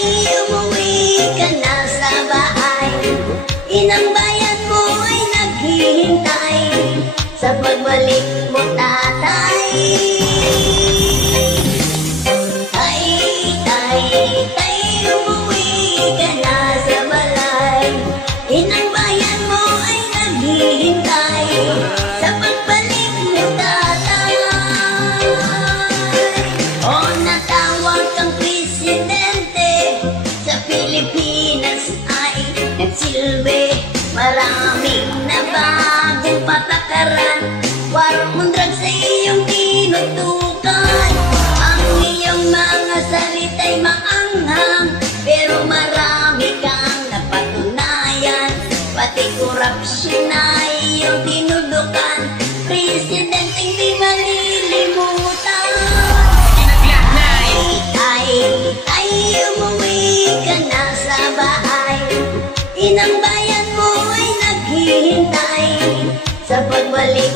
tay, umuwi ka na sa bahay. Inang bayan mo ay naghihintay sa pagbalik mo, tatay. Tay, tay, tay, umuwi ka na sa balay. Inang bayan mo ay naghihintay sa pagbalik mo, tatay. O natawag kang presidente sa Pilipinas ay nagsilbi. Maraming nabagong patakaran, war on drugs sa iyong tinutukan. Ang iyong mga salita'y maanghang, pero marami kang napatunayan. Pati korupsyon na iyong tinudukan, presidenteng di malilimutan. Tay, tay, umuwi ka na sa bahay. Inang bayan mo ay naghihintay sa pagbalik